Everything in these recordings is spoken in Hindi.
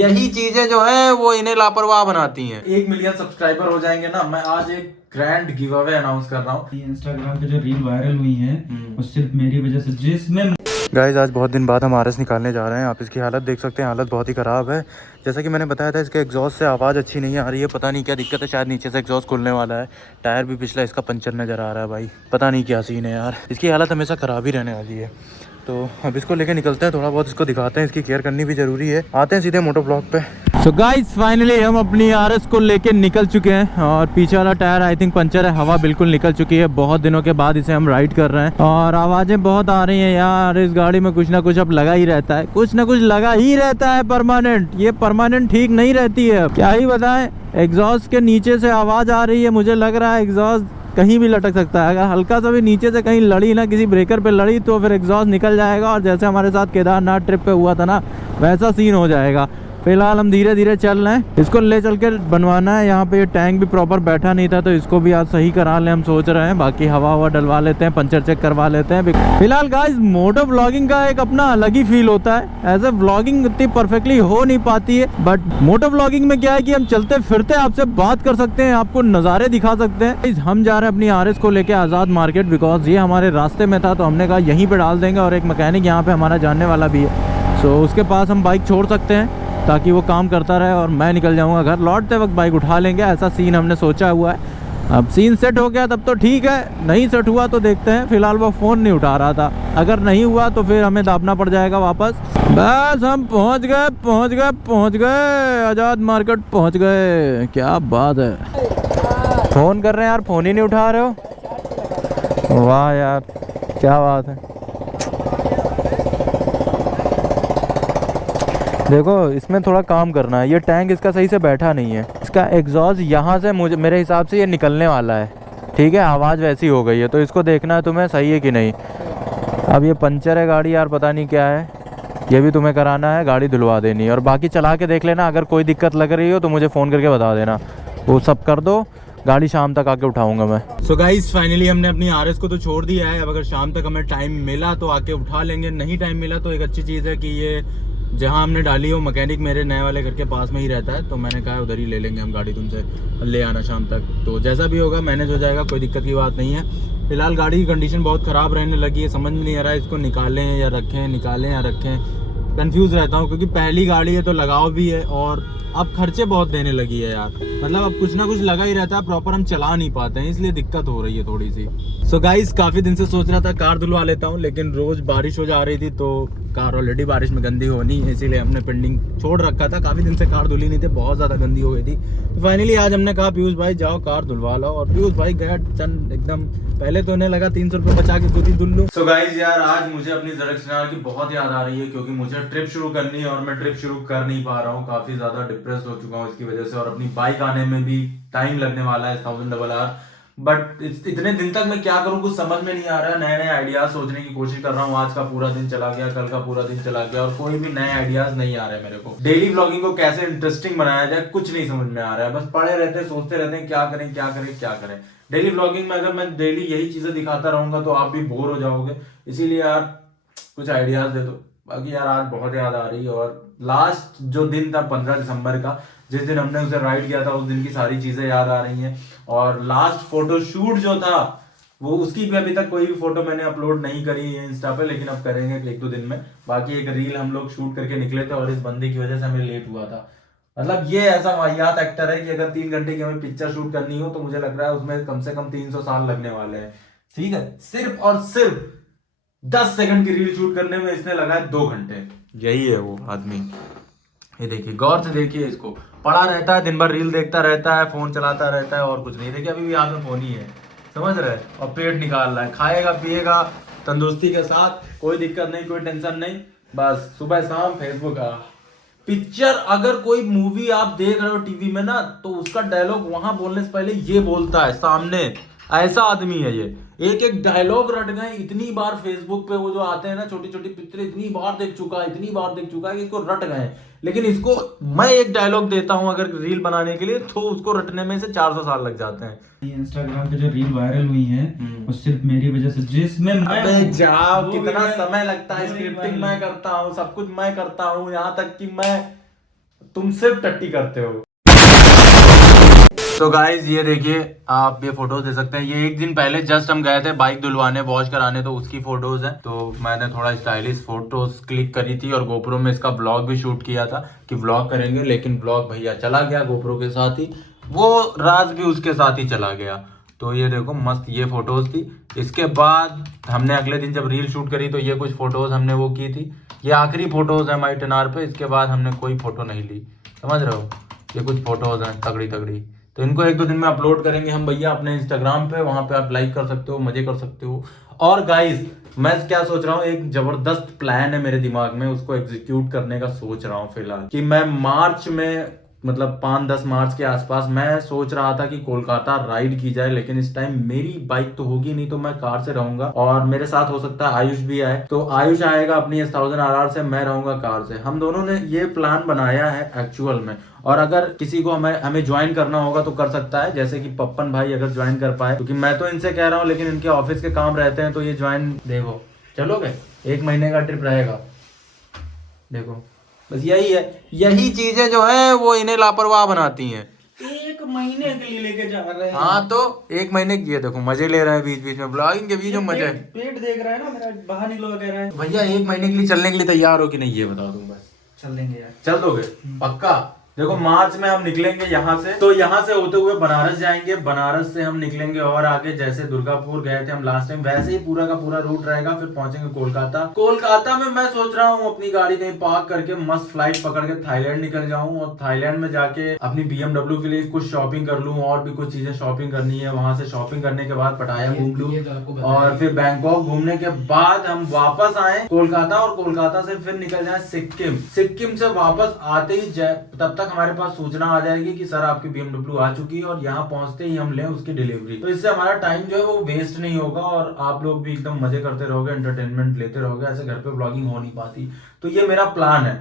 यही चीजें जो है वो इन्हें लापरवाह बनाती हैं। 1 मिलियन सब्सक्राइबर हो जाएंगे ना, मैं आज एक ग्रैंड गिव अवे अनाउंस कर रहा हूँ। इंस्टाग्राम पे जो रील वायरल हुई है वो सिर्फ मेरी वजह से, जिसमें गाइस आज बहुत दिन बाद हम आरएस निकालने जा रहे हैं। आप इसकी हालत देख सकते हैं, हालत बहुत ही ख़राब है। जैसा कि मैंने बताया था, इसके एग्जॉस्ट से आवाज़ अच्छी नहीं आ रही है। पता नहीं क्या दिक्कत है, शायद नीचे से एग्जॉस्ट खुलने वाला है। टायर भी पिछला इसका पंचर नज़र आ रहा है भाई, पता नहीं क्या सीन है यार। इसकी हालत हमेशा ख़राब ही रहने वाली है। तो अब इसको लेके निकलते हैं, थोड़ा बहुत इसको दिखाते हैं, इसकी केयर करनी भी ज़रूरी है। आते हैं सीधे मोटो ब्लॉग पे। सो गाइस फाइनली हम अपनी आरएस को लेके निकल चुके हैं और पीछे वाला टायर आई थिंक पंचर है, हवा बिल्कुल निकल चुकी है। बहुत दिनों के बाद इसे हम राइड कर रहे हैं और आवाज़ें बहुत आ रही हैं यार। इस गाड़ी में कुछ ना कुछ अब लगा ही रहता है, कुछ ना कुछ लगा ही रहता है परमानेंट। ये परमानेंट ठीक नहीं रहती है, क्या ही बताएं। एग्जॉस्ट के नीचे से आवाज़ आ रही है, मुझे लग रहा है एग्जॉस्ट कहीं भी लटक सकता है। अगर हल्का सा भी नीचे से कहीं लड़ी ना, किसी ब्रेकर पे लड़ी, तो फिर एग्जॉस्ट निकल जाएगा और जैसे हमारे साथ केदारनाथ ट्रिप पे हुआ था ना, वैसा सीन हो जाएगा। फिलहाल हम धीरे धीरे चल रहे हैं, इसको ले चल के बनवाना है। यहाँ पे ये टैंक भी प्रॉपर बैठा नहीं था, तो इसको भी आज सही करा लें हम सोच रहे हैं। बाकी हवा डलवा लेते हैं, पंचर चेक करवा लेते हैं। फिलहाल गाइस मोटो व्लॉगिंग का एक अपना अलग ही फील होता है। एज ए व्लॉगिंग इतनी परफेक्टली हो नहीं पाती है, बट मोटो व्लॉगिंग में क्या है कि हम चलते फिरते आपसे बात कर सकते हैं, आपको नज़ारे दिखा सकते हैं। हम जा रहे हैं अपनी आरएस को लेके आज़ाद मार्केट, बिकॉज ये हमारे रास्ते में था, तो हमने कहा यहीं पर डाल देंगे। और एक मैकेनिक यहाँ पे हमारा जानने वाला भी है, सो उसके पास हम बाइक छोड़ सकते हैं ताकि वो काम करता रहे और मैं निकल जाऊंगा घर। लौटते वक्त बाइक उठा लेंगे, ऐसा सीन हमने सोचा हुआ है। अब सीन सेट हो गया तब तो ठीक है, नहीं सेट हुआ तो देखते हैं। फिलहाल वो फ़ोन नहीं उठा रहा था, अगर नहीं हुआ तो फिर हमें दाबना पड़ जाएगा वापस। बस हम पहुंच गए आज़ाद मार्केट पहुंच गए। क्या बात है, फ़ोन कर रहे हैं यार, फ़ोन ही नहीं उठा रहे हो। वाह यार क्या बात है। देखो इसमें थोड़ा काम करना है, ये टैंक इसका सही से बैठा नहीं है। इसका एग्जॉस्ट यहाँ से मेरे हिसाब से ये निकलने वाला है, ठीक है। आवाज़ वैसी हो गई है, तो इसको देखना है तुम्हें सही है कि नहीं। अब ये पंचर है गाड़ी यार, पता नहीं क्या है, ये भी तुम्हें कराना है, गाड़ी धुलवा देनी है। और बाकी चला के देख लेना, अगर कोई दिक्कत लग रही हो तो मुझे फ़ोन करके बता देना, वो सब कर दो। गाड़ी शाम तक आके उठाऊंगा मैं। सो गाइस फाइनली हमने अपनी आरएस को तो छोड़ दिया है। अब अगर शाम तक हमें टाइम मिला तो आके उठा लेंगे, नहीं टाइम मिला तो एक अच्छी चीज़ है कि ये जहाँ हमने डाली हो मैकेनिक मेरे नए वाले घर के पास में ही रहता है, तो मैंने कहा उधर ही ले लेंगे हम गाड़ी, तुमसे ले आना शाम तक। तो जैसा भी होगा मैनेज हो जाएगा, कोई दिक्कत की बात नहीं है। फिलहाल गाड़ी की कंडीशन बहुत ख़राब रहने लगी है, समझ में नहीं आ रहा है इसको निकालें या रखें। कंफ्यूज रहता हूँ क्योंकि पहली गाड़ी है तो लगाव भी है और अब खर्चे बहुत देने लगी है यार। मतलब अब कुछ ना कुछ लगा ही रहता है, प्रॉपर हम चला नहीं पाते हैं, इसलिए दिक्कत हो रही है थोड़ी सी। सो गाइस काफ़ी दिन से सोच रहा था कार धुलवा लेता हूँ, लेकिन रोज़ बारिश हो जा रही थी, तो कार ऑलरेडी बारिश में गंदी होनी है, इसीलिए हमने पेंडिंग छोड़ रखा था। काफ़ी दिन से कार धुली नहीं थी, बहुत ज़्यादा गंदी हो गई थी। तो फाइनली आज हमने कहा पीयूष भाई जाओ कार धुलवा लो, और पीयूष भाई गया चंद एकदम। पहले तो उन्हें लगा 300 रुपये बचा के खुद ही धुल लूँ। सो गाइस यार आज मुझे अपनी ज़रक्सनार की बहुत याद आ रही है, क्योंकि मुझे ट्रिप शुरू करनी है और मैं ट्रिप शुरू कर नहीं पा रहा हूँ। काफ़ी ज़्यादा डिप्रेस हो चुका हूँ इसकी वजह से, और अपनी बाइक आने में भी टाइम लगने वाला है 1000RR। बट इतने दिन तक मैं क्या करूं कुछ समझ में नहीं आ रहा है। नए नए आइडियाज सोचने की कोशिश कर रहा हूं। आज का पूरा दिन चला गया, कल का पूरा दिन चला गया और कोई भी नए आइडियाज नहीं आ रहे मेरे को। डेली व्लॉगिंग को कैसे इंटरेस्टिंग बनाया जाए कुछ नहीं समझ में आ रहा है। बस पड़े रहते हैं, सोचते रहते हैं क्या करें। डेली व्लॉगिंग में अगर मैं डेली यही चीजें दिखाता रहूंगा तो आप भी बोर हो जाओगे, इसीलिए यार कुछ आइडियाज दे दो। बाकी यार आज बहुत याद आ रही है, और लास्ट जो दिन था 15 दिसंबर का, जिस दिन हमने उसे राइड किया था, उस दिन की सारी चीजें याद आ रही हैं। और लास्ट फोटो शूट जो था वो, उसकी भी अभी तक कोई भी फोटो मैंने अपलोड नहीं करी है इंस्टा पे, लेकिन अब करेंगे 1-2 दिन में। बाकी एक रील हम लोग शूट करके निकले थे और इस बंदे की वजह से हमें लेट हुआ था। मतलब ये ऐसा वाहियात एक्टर है कि अगर 3 घंटे की हमें पिक्चर शूट करनी हो तो मुझे लग रहा है उसमें कम से कम 300 साल लगने वाले हैं। ठीक है, सिर्फ और सिर्फ 10 सेकंड की रील शूट करने में इसने लगाए 2 घंटे। यही है वो आदमी। ये देखिए, गौर से देखिए, इसको पड़ा रहता है दिन भर, रील देखता रहता है, फोन चलाता रहता है और कुछ नहीं। देखिए अभी भी हाथ में फोन ही है, समझ रहे हैं, और पेट निकाल रहा है। खाएगा पिएगा तंदुरुस्ती के साथ, कोई दिक्कत नहीं, कोई टेंशन नहीं, बस सुबह शाम फेसबुक। पिक्चर अगर कोई मूवी आप देख रहे हो टीवी में ना, तो उसका डायलॉग वहां बोलने से पहले ये बोलता है सामने। ऐसा आदमी है ये, एक एक डायलॉग रट गए। इतनी बार फेसबुक पे वो जो आते हैं ना छोटी छोटी पिक्चर, इतनी बार देख चुका है कि इसको रट गए। लेकिन इसको मैं एक डायलॉग देता हूं अगर रील बनाने के लिए, तो उसको रटने में से 400 साल लग जाते हैं। इंस्टाग्राम पे जो रील वायरल हुई है वो सिर्फ मेरी वजह से, जिसमें मैं जाओ कितना समय लगता है, स्क्रिप्टिंग मैं करता हूँ, सब कुछ मैं करता हूँ, यहाँ तक कि मैं तुम सिर्फ टट्टी करते हो। तो गाइज ये देखिए, आप ये फोटोज दे सकते हैं। ये एक दिन पहले जस्ट हम गए थे बाइक धुलवाने, वॉश कराने, तो उसकी फोटोज हैं। तो मैंने थोड़ा स्टाइलिश फोटोज क्लिक करी थी और गोप्रो में इसका ब्लॉग भी शूट किया था कि ब्लॉग करेंगे, लेकिन ब्लॉग भैया चला गया गोप्रो के साथ ही, वो राज भी उसके साथ ही चला गया। तो ये देखो मस्त ये फोटोज थी। इसके बाद हमने अगले दिन जब रील शूट करी तो ये कुछ फोटोज हमने वो की थी। ये आखिरी फोटोज है हमारी टेनार पे, इसके बाद हमने कोई फोटो नहीं ली, समझ रहे हो। ये कुछ फोटोज हैं तगड़ी तगड़ी, तो इनको एक दो दिन में अपलोड करेंगे हम भैया अपने इंस्टाग्राम पे, वहां पे आप लाइक कर सकते हो, मजे कर सकते हो। और गाइस मैं क्या सोच रहा हूँ, एक जबरदस्त प्लान है मेरे दिमाग में, उसको एग्जीक्यूट करने का सोच रहा हूँ फिलहाल, कि मैं मार्च में, मतलब 5-10 मार्च के आसपास मैं सोच रहा था कि कोलकाता राइड की जाए, लेकिन इस टाइम मेरी बाइक तो होगी नहीं, तो मैं कार से रहूंगा और मेरे साथ हो सकता है आयुष भी आए। तो आयुष आएगा अपनी 1000 RR से, मैं रहूंगा कार से। हम दोनों ने ये प्लान बनाया है एक्चुअल में, और अगर किसी को हमें ज्वाइन करना होगा तो कर सकता है, जैसे कि पप्पन भाई अगर ज्वाइन कर पाए, क्योंकि मैं तो इनसे कह रहा हूँ लेकिन इनके ऑफिस के काम रहते हैं, तो ये ज्वाइन, देखो चलोगे, 1 महीने का ट्रिप रहेगा, देखो बस यही है, यही चीजें जो है वो इन्हें लापरवाह बनाती हैं। 1 महीने के लिए लेके जा रहे हैं। हाँ तो 1 महीने की है, देखो मजे ले रहे हैं बीच बीच में, ब्लॉगिंग के बीच में मजे। पेट देख रहा है ना मेरा, बाहर निकलो कह रहा है। भैया 1 महीने के लिए चलने के लिए तैयार हो कि नहीं, ये बता दूं बस। चल लेंगे यार। चल दोगे पक्का। देखो मार्च में हम निकलेंगे यहाँ से, तो यहाँ से होते हुए बनारस जाएंगे, बनारस से हम निकलेंगे और आगे जैसे दुर्गापुर गए थे हम लास्ट टाइम, वैसे ही पूरा का पूरा रूट रहेगा, फिर पहुंचेंगे कोलकाता। कोलकाता में मैं सोच रहा हूँ अपनी गाड़ी कहीं पार्क करके मस्त फ्लाइट पकड़ के थाईलैंड निकल जाऊं, और थाईलैंड में जाके अपनी BMW के लिए कुछ शॉपिंग कर लूं, और भी कुछ चीजें शॉपिंग करनी है। वहां से शॉपिंग करने के बाद पटाया घूम लूं, और फिर बैंकॉक घूमने के बाद हम वापस आए कोलकाता, और कोलकाता से फिर निकल जाए सिक्किम। सिक्किम से वापस आते ही तब तक हमारे पास सूचना आ जाएगी कि सर आपकी BMW आ चुकी है, और यहाँ पहुंचते ही हम लें उसकी डिलीवरी। तो इससे हमारा टाइम जो है वो वेस्ट नहीं होगा, और आप लोग भी एकदम मजे करते रहोगे, एंटरटेनमेंट लेते रहोगे। ऐसे घर पे ब्लॉगिंग हो नहीं पाती। तो ये मेरा प्लान है।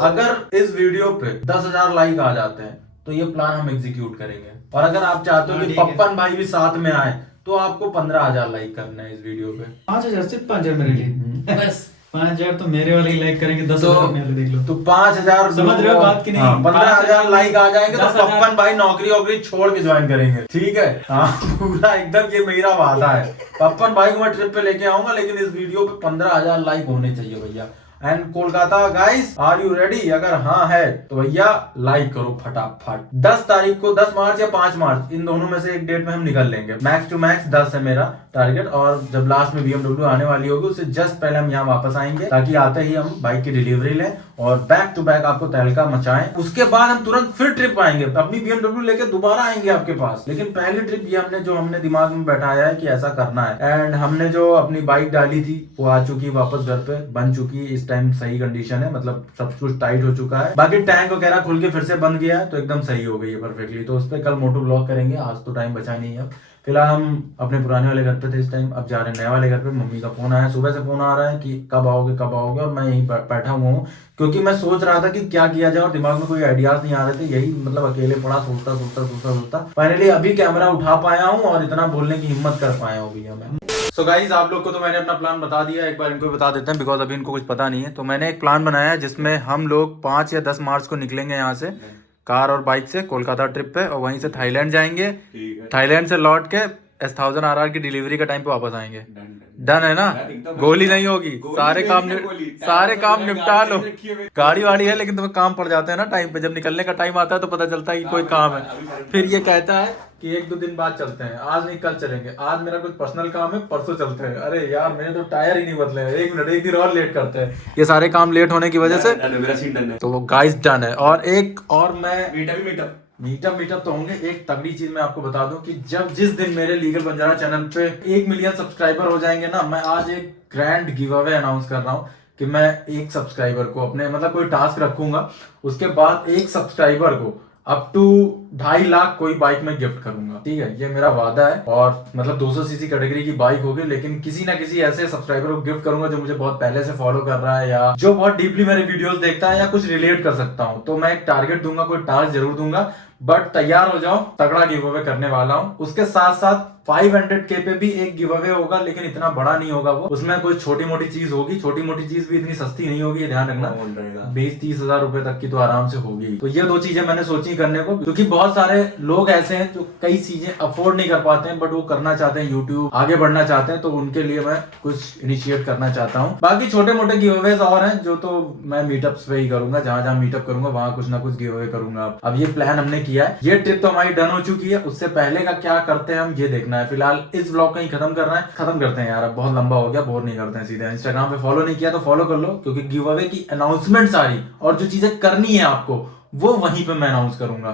अगर इस वीडियो पे 10,000 लाइक आ जाते हैं तो ये प्लान हम एग्जीक्यूट करेंगे, और अगर आप चाहते हो कि पप्पन भाई भी साथ में आए तो आपको 15,000 लाइक करना है इस वीडियो पे। 5,000 सिर्फ 5,000 मेरे लिए बस। 5,000 तो मेरे वाले ही लाइक करेंगे, 10,000 मेरे देख लो। तो 5,000 समझ रहे हो बात की नहीं? 15,000 लाइक आ जाएंगे तो पप्पन भाई नौकरी छोड़ के ज्वाइन करेंगे, ठीक है। हाँ पूरा एकदम ये मेरा वादा है। पप्पन भाई को मैं ट्रिप पे लेके आऊंगा, लेकिन इस वीडियो पे 15,000 लाइक होने चाहिए भैया। And Kolkata guys are you ready? अगर हाँ है तो भैया लाइक करो फटाफट। 10 तारीख को, 10 मार्च या 5 मार्च, इन दोनों में से एक डेट में हम निकल लेंगे। मैक्स टू मैक्स 10 है मेरा टारगेट, और जब लास्ट में BMW आने वाली होगी उससे जस्ट पहले हम यहाँ वापस आएंगे, ताकि आते ही हम बाइक की डिलीवरी लें और बैक टू बैक आपको तहलका मचाएं। उसके बाद हम तुरंत फिर ट्रिप आएंगे, अपनी BMW लेके दोबारा आएंगे आपके पास। लेकिन पहली ट्रिप ये हमने दिमाग में बैठाया है कि ऐसा करना है। एंड हमने जो अपनी बाइक डाली थी वो आ चुकी, वापस घर पे बन चुकी, इस टाइम सही कंडीशन है, मतलब सब कुछ टाइट हो चुका है। बाकी टैंक वगैरह खुल के फिर से बन गया है, तो एकदम सही हो गई है परफेक्टली। तो उस पर कल मोटो ब्लॉग करेंगे, आज तो टाइम बचा नहीं है। फिलहाल हम अपने पुराने वाले घर पे थे इस टाइम, अब जा रहे हैं नए वाले घर पे। मम्मी का फोन आया, सुबह से फोन आ रहा है कि कब आओगे, और मैं यहीं बैठा हुआ हूँ, क्योंकि मैं सोच रहा था कि क्या किया जाए और दिमाग में कोई आइडियाज नहीं आ रहे थे। यही मतलब अकेले पड़ा सोचता फाइनली अभी कैमरा उठा पाया हूँ और इतना बोलने की हिम्मत कर पाया हूँ भैया मैं। सो गाइज आप लोग को तो मैंने अपना प्लान बता दिया, एक बार इनको बता देते हैं बिकॉज अभी इनको कुछ पता नहीं है। तो मैंने एक प्लान बनाया है जिसमें हम लोग 5 या 10 मार्च को निकलेंगे यहाँ से कार और बाइक से कोलकाता ट्रिप पे, और वहीं से थाईलैंड जाएंगे। थाईलैंड से लौट के 1000 RR की डिलीवरी का टाइम पे वापस आएंगे। डन है ना? गोली नहीं होगी, सारे काम निपटा लो। गाड़ी वाड़ी है लेकिन तुम्हें काम पड़ जाते हैं ना टाइम पे, जब निकलने का टाइम आता है तो पता चलता है कि कोई काम है। फिर ये कहता है कि 1-2 दिन बाद चलते हैं, आज नहीं कल चलेंगे, आज मेरा कुछ पर्सनल काम है परसों चलते हैं। अरे यार मैंने तो टायर ही नहीं बदले हैं, 1 मिनट 1 दिन और लेट करते हैं। ये सारे काम लेट होने की वजह से मेरा सीन डन है। तो वो गाइस डन है। और एक और मैं मीटअप तो होंगे। एक तगड़ी चीज मैं आपको बता दूं कि जिस दिन मेरे लीगल बंजारा चैनल पे 1 मिलियन सब्सक्राइबर हो जाएंगे ना, मैं आज एक ग्रैंड गिव अवे अनाउंस कर रहा हूँ कि मैं एक सब्सक्राइबर को अपने, मतलब कोई टास्क रखूंगा, उसके बाद एक सब्सक्राइबर को अप टू 2.5 लाख कोई बाइक में गिफ्ट करूंगा। ठीक है, ये मेरा वादा है। और मतलब 200 सीसी कैटेगरी की बाइक होगी, लेकिन किसी ना किसी ऐसे सब्सक्राइबर को गिफ्ट करूंगा जो मुझे बहुत पहले से फॉलो कर रहा है, या जो बहुत डीपली मेरे वीडियोस देखता है, या कुछ रिलेट कर सकता हूं। तो मैं एक टारगेट दूंगा, कोई टास्क जरूर दूंगा। बट तैयार हो जाओ, तगड़ा गिव अवे करने वाला हूँ। उसके साथ साथ 500K पे भी एक गिव अवे होगा, लेकिन इतना बड़ा नहीं होगा वो। उसमें कोई छोटी मोटी चीज होगी, छोटी मोटी चीज भी इतनी सस्ती नहीं होगी, ये ध्यान रखना। 20-30 हजार रुपए तक की तो आराम से होगी। तो ये दो चीजें मैंने सोची करने को, क्योंकि बहुत सारे लोग ऐसे हैं जो कई चीजें अफोर्ड नहीं कर पाते हैं, बट वो करना चाहते हैं, यूट्यूब आगे बढ़ना चाहते हैं, तो उनके लिए मैं कुछ इनिशिएट करना चाहता हूँ। बाकी छोटे मोटे गिव अवेज और हैं जो तो मैं मीटअप्स पे ही करूंगा, जहां जहां मीटअप करूंगा वहां कुछ ना कुछ गिव अवे करूंगा। अब ये प्लान हमने किया है, ये ट्रिप तो हमारी डन हो चुकी है, उससे पहले का क्या करते हैं हम ये देखना है। फिलहाल इस ब्लॉग को ही खत्म करना है, खत्म करते हैं यार, अब बहुत लंबा हो गया, बोर नहीं करते हैं। सीधे इंस्टाग्राम पे फॉलो नहीं किया तो फॉलो कर लो, क्योंकि गिव अवे की अनाउंसमेंट सारी और जो चीजें करनी है आपको वो वहीं पे मैं अनाउंस करूंगा।